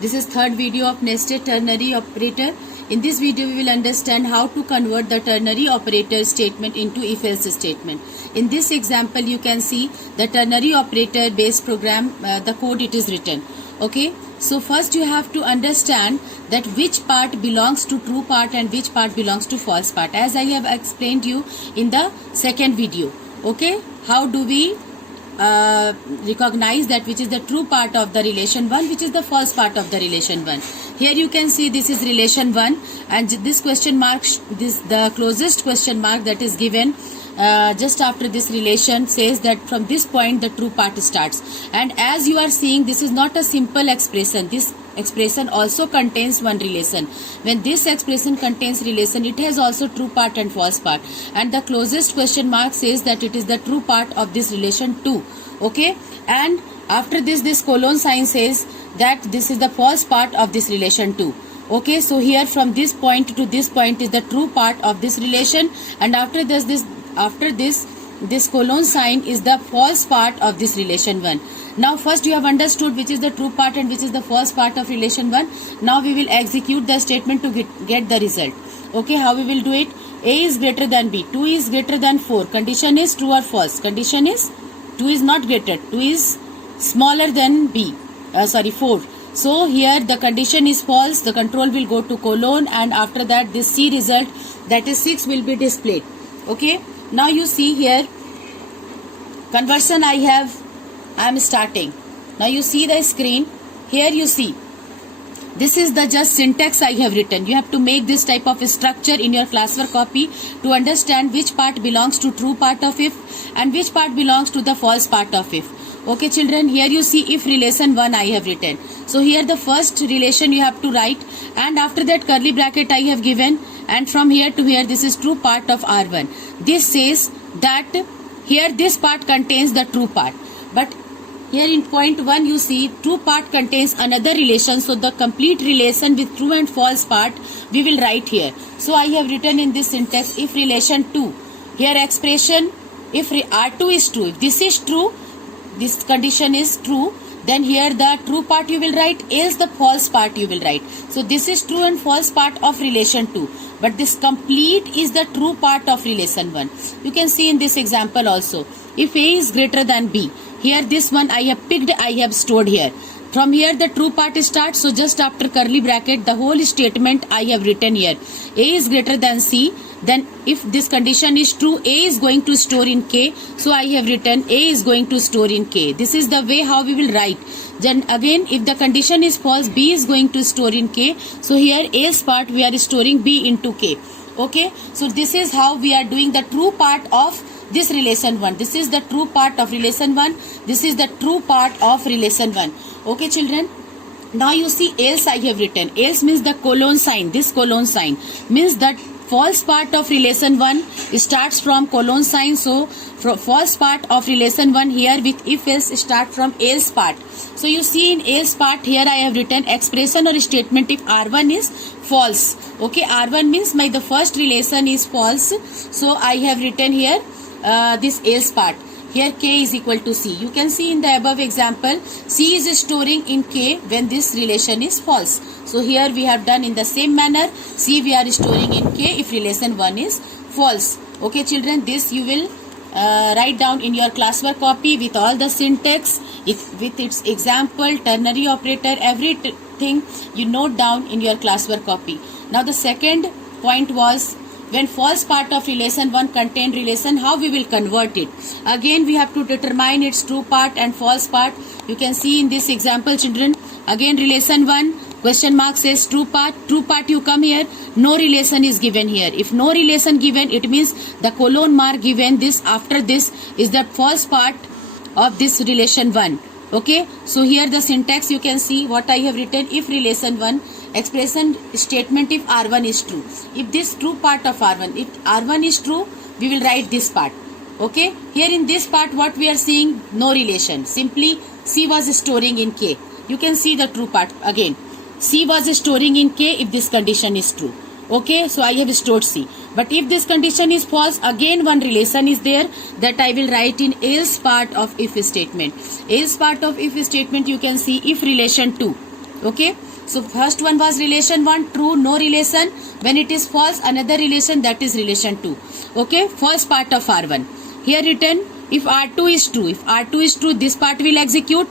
This is third video of nested ternary operator. In this video we will understand how to convert the ternary operator statement into if-else statement. In this example you can see the ternary operator based program, the code it is written. Okay, so first you have to understand that which part belongs to true part and which part belongs to false part, as I have explained you in the second video. Okay, how do we recognize that which is the true part of the relation 1, which is the false part of the relation 1. Here you can see this is relation 1, and this question mark, the closest question mark that is given just after this relation says that from this point the true part starts. And as you are seeing, this is not a simple expression. This expression also contains one relation. When this expression contains relation, it has also true part and false part, and the closest question mark says that it is the true part of this relation 2. Okay, and after this colon sign says that this is the false part of this relation 2. Okay, so here from this point to this point is the true part of this relation, and after this colon sign is the false part of this relation 1. Now first you have understood which is the true part and which is the false part of relation 1. Now we will execute the statement to get the result. Okay, how we will do it? A is greater than B, 2 is greater than 4. Condition is true or false? Condition is 2 is not greater, 2 is smaller than B, 4. So here the condition is false, the control will go to colon, and after that this C result, that is 6, will be displayed. Okay, now you see here conversion I am starting. Now you see the screen. Here you see this is the just syntax I have written. You have to make this type of structure in your classwork copy to understand which part belongs to true part of if and which part belongs to the false part of if. Okay children, here you see if relation 1 I have written. So here the first relation you have to write, and after that curly bracket I have given, and from here to here this is true part of R1. This says that here this part contains the true part, but here in point 1 you see true part contains another relation, so the complete relation with true and false part we will write here. So I have written in this syntax if relation 2, here expression if R2 is true, if this is true, this condition is true, then here the true part you will write, else the false part you will write. So this is true and false part of relation 2, but this complete is the true part of relation 1. You can see in this example also, if A is greater than B, here this one I have picked, I have stored here. From here the true part starts, so just after curly bracket the whole statement I have written here. A is greater than C, then if this condition is true, A is going to store in K, so I have written A is going to store in K. This is the way how we will write. Then again if the condition is false, B is going to store in K, so here A's part we are storing B into K. Okay, so this is how we are doing the true part of this relation 1. This is the true part of relation 1. This is the true part of relation 1. Okay children, now you see else I have written. Else means the colon sign. This colon sign means that false part of relation 1 starts from colon sign. So false part of relation 1 here with if else start from else part. So you see in else part here I have written expression or statement if R1 is false. Okay, R1 means the first relation is false. So I have written here this else part. Here K is equal to C. You can see in the above example, C is storing in K when this relation is false. So here we have done in the same manner, C we are storing in K if relation 1 is false. Okay children, this you will write down in your classwork copy with all the syntax, with its example, ternary operator, everything you note down in your classwork copy. Now the second point was, when false part of relation 1 contain relation, how we will convert it? Again we have to determine its true part and false part. You can see in this example children, again relation 1, question mark says true part you come here, no relation is given here. If no relation given, it means the colon mark given this after this is the false part of this relation 1. Okay, so here the syntax you can see what I have written. If relation 1, expression statement if R1 is true. If this true part of R1, if R1 is true, we will write this part. Okay, here in this part what we are seeing, no relation, simply C was storing in K. You can see the true part again. C was storing in K if this condition is true. Okay, so I have stored C. But if this condition is false, again one relation is there that I will write in else part of if statement. Else part of if statement you can see if relation 2. Okay, So first one was relation 1, true, no relation. When it is false, another relation, that is relation 2. Okay, first part of R1. Here written, if R2 is true, this part will execute,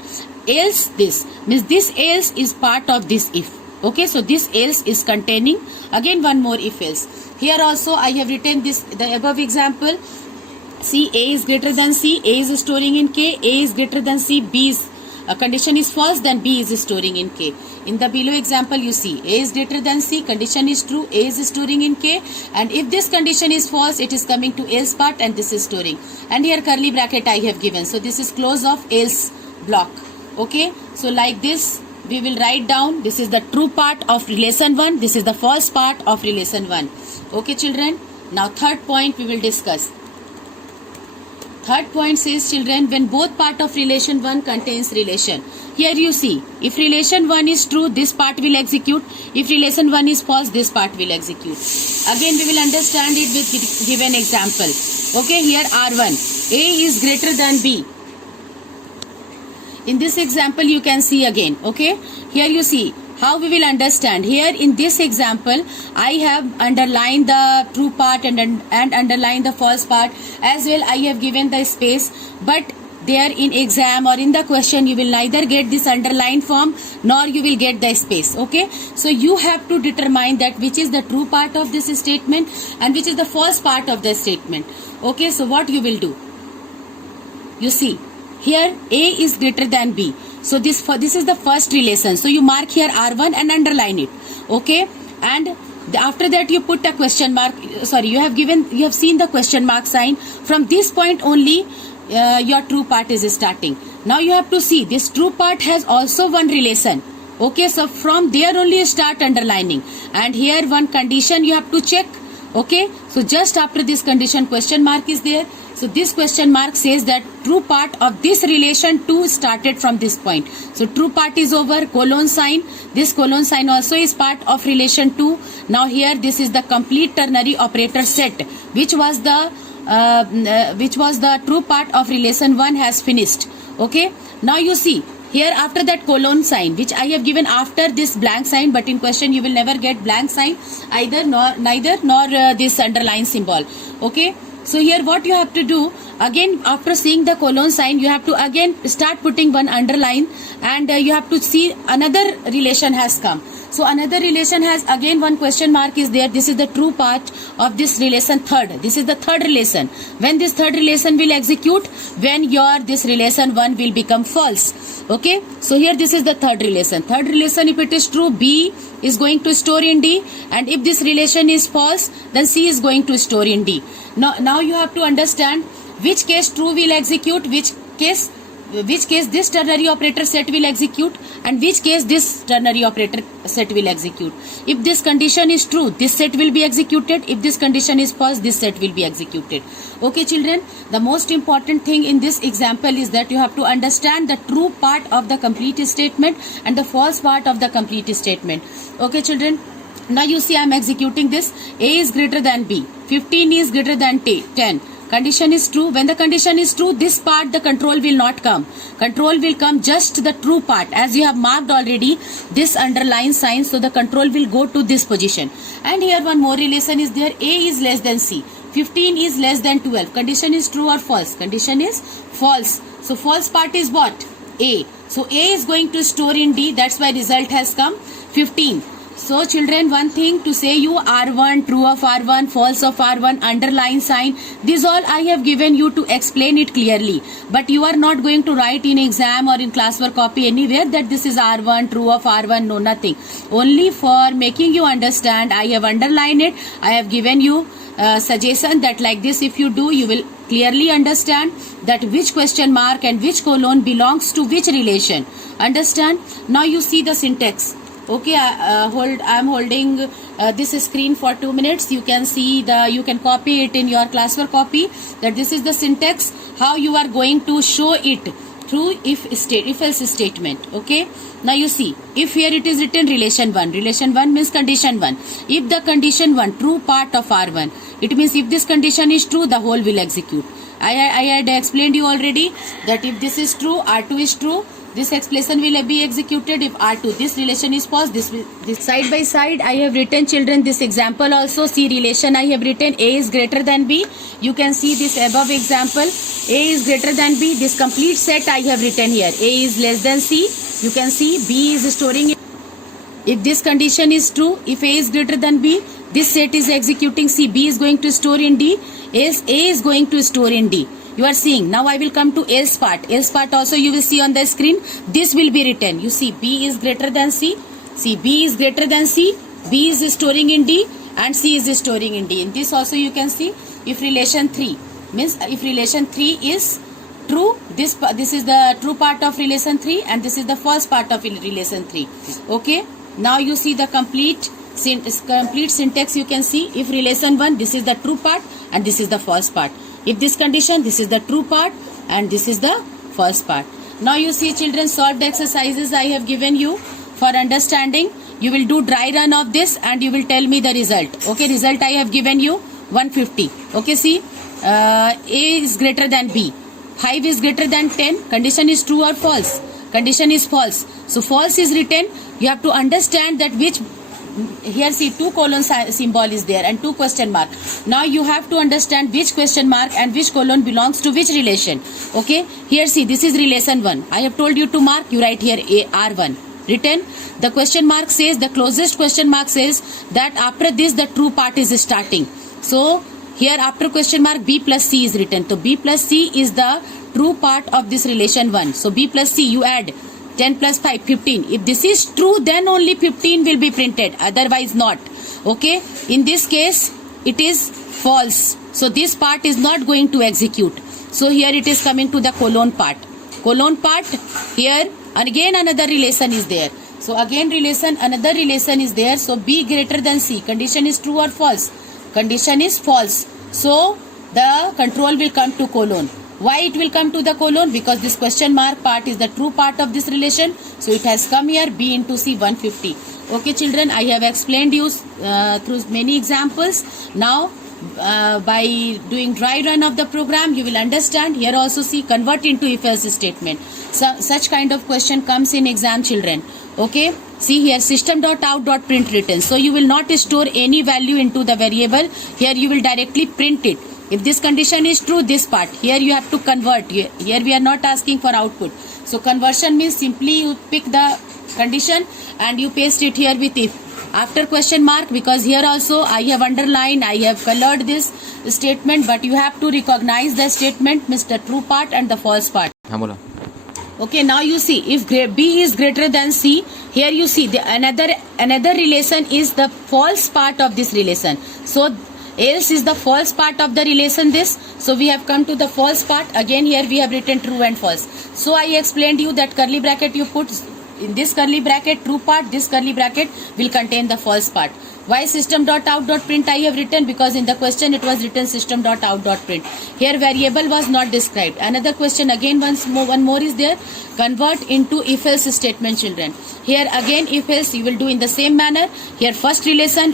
else this. Means this else is part of this if. Okay, so this else is containing again one more if else. Here also I have written this, the above example. See, A is greater than C, A is storing in K, A is greater than C, B is condition is false, then B is storing in K. In the below example, you see A is greater than C, condition is true, A is storing in K, and if this condition is false, it is coming to else part and this is storing. And here curly bracket I have given. So this is close of else block. Okay, so like this we will write down, this is the true part of relation 1, this is the false part of relation 1. Okay children, now third point we will discuss. Third point says, children, when both part of relation 1 contains relation. Here you see, if relation 1 is true, this part will execute. If relation 1 is false, this part will execute. Again, we will understand it with given example. Okay, here R1, A is greater than B. In this example, you can see again. Okay, here you see how we will understand. Here in this example, I have underlined the true part and underlined the false part. As well, I have given the space. But there in exam or in the question, you will neither get this underlined form nor you will get the space. Okay, so you have to determine that which is the true part of this statement and which is the false part of the statement. Okay, so what you will do? You see, here A is greater than B. So this is the first relation. So you mark here R1 and underline it. Okay, and after that you put a question mark. Sorry, you have seen the question mark sign. From this point only your true part is starting. Now you have to see this true part has also one relation. Okay, so from there only you start underlining. And here one condition you have to check. Okay, so just after this condition question mark is there. So this question mark says that true part of this relation 2 started from this point. So true part is over, colon sign. This colon sign also is part of relation 2. Now here this is the complete ternary operator set, which was the true part of relation 1 has finished. Okay. Now you see here after that colon sign, which I have given after this blank sign, but in question you will never get blank sign neither nor this underline symbol. Okay. So here what you have to do, again after seeing the colon sign, you have to again start putting one underline and you have to see another relation has come. So another relation has again one question mark is there. This is the true part of this relation third. This is the third relation. When this third relation will execute, when your this relation 1 will become false. Okay. So here this is the third relation. Third relation, if it is true, B is going to store in D, and if this relation is false, then C is going to store in D. Now you have to understand which case true will execute, which case this ternary operator set will execute, and which case this ternary operator set will execute. If this condition is true, this set will be executed. If this condition is false, this set will be executed. Okay children, the most important thing in this example is that you have to understand the true part of the complete statement and the false part of the complete statement. Okay children, now you see I am executing this. A is greater than B, 15 is greater than 10. Condition is true. When the condition is true, this part the control will not come. Control will come just the true part. As you have marked already this underline sign, so the control will go to this position. And here one more relation is there. A is less than C. 15 is less than 12. Condition is true or false? Condition is false. So false part is what? A. So A is going to store in D. That's why result has come 15. So children, one thing to say you R1, true of R1, false of R1, underline sign, this all I have given you to explain it clearly. But you are not going to write in exam or in classwork copy anywhere that this is R1, true of R1, no nothing. Only for making you understand, I have underlined it. I have given you suggestion that like this if you do, you will clearly understand that which question mark and which colon belongs to which relation. Understand? Now you see the syntax. Okay, I am holding this screen for 2 minutes. You can see you can copy it in your classwork copy, that this is the syntax, how you are going to show it through if else statement. Okay, now you see, if here it is written relation 1 means condition 1. If the condition 1 true part of R1, it means if this condition is true, the whole will execute. I had explained you already that if this is true, R2 is true, this expression will be executed if R2. This relation is false. This side by side I have written, children, this example also. See, relation I have written, A is greater than B. You can see this above example, A is greater than B. This complete set I have written here, A is less than C. You can see B is storing. If this condition is true, if A is greater than B, this set is executing. C, B is going to store in D, A is going to store in D. You are seeing. Now I will come to else part. Else part also you will see on the screen. This will be written. You see, B is greater than C. See, B is greater than C. B is storing in D and C is storing in D. In this also you can see, if relation 3 means if relation 3 is true, this is the true part of relation 3 and this is the false part of relation 3. Okay. Now you see the complete syntax. You can see, if relation 1, this is the true part and this is the false part. If this condition, this is the true part and this is the false part. Now you see, children, solved exercises I have given you for understanding. You will do dry run of this and you will tell me the result. Okay, result I have given you 150. Okay, see, A is greater than B. 5 is greater than 10. Condition is true or false? Condition is false. So false is written. You have to understand that which, here see, 2 colon symbol is there and 2 question mark. Now you have to understand which question mark and which colon belongs to which relation. Okay, here see, this is relation 1. I have told you to mark, you write here R1. Written, the question mark says, the closest question mark says that after this the true part is starting. So here after question mark B plus C is written. So B plus C is the true part of this relation 1. So B plus C, you add 10 plus 5, 15. If this is true, then only 15 will be printed, otherwise not. Okay, in this case it is false, so this part is not going to execute. So here it is coming to the colon part. Colon part, here again another relation is there. So again relation, another relation is there. So B greater than C, condition is true or false? Condition is false. So the control will come to colon. Why it will come to the colon? Because this question mark part is the true part of this relation. So it has come here, B into C, 150. Okay, children, I have explained you through many examples. Now by doing dry run of the program, you will understand. Here also see, convert into if-else statement. So such kind of question comes in exam, children. Okay, see here, system.out.print written. So you will not store any value into the variable. Here you will directly print it. If this condition is true, this part, here you have to convert. Here we are not asking for output. So conversion means simply you pick the condition and you paste it here with if. After question mark, because here also I have underlined, I have colored this statement, but you have to recognize the statement, means the true part and the false part. Okay, now you see, if B is greater than C, here you see the another relation is the false part of this relation. So else is the false part of the relation this. So we have come to the false part. Again here we have written true and false. So I explained you that curly bracket you put in this curly bracket true part, this curly bracket will contain the false part. Why system.out.print I have written? Because in the question it was written system.out.print. Here variable was not described. Another question again, one more is there. Convert into if-else statement, children. Here again if-else you will do in the same manner. Here first relation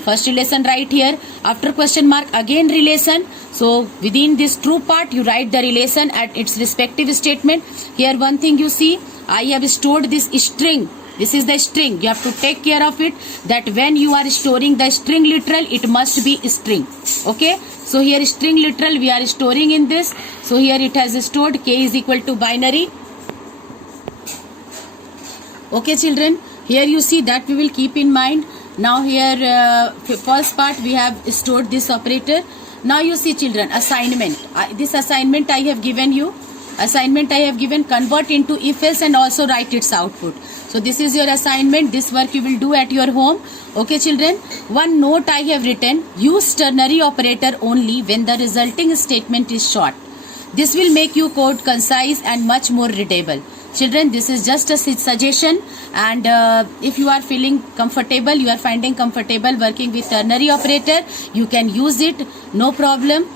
right here. After question mark again relation. So within this true part you write the relation at its respective statement. Here one thing you see, I have stored this string. This is the string. You have to take care of it, that when you are storing the string literal, it must be string. Okay. So here string literal we are storing in this. So here it has stored k is equal to binary. Okay, children. Here you see that we will keep in mind. Now here first part we have stored this operator. Now you see, children, assignment. This assignment I have given you. Assignment I have given, convert into if-else and also write its output. So this is your assignment. This work you will do at your home. Okay, children. One note I have written, use ternary operator only when the resulting statement is short. This will make your code concise and much more readable. Children, this is just a suggestion, and if you are feeling comfortable, you are finding comfortable working with ternary operator, you can use it, no problem.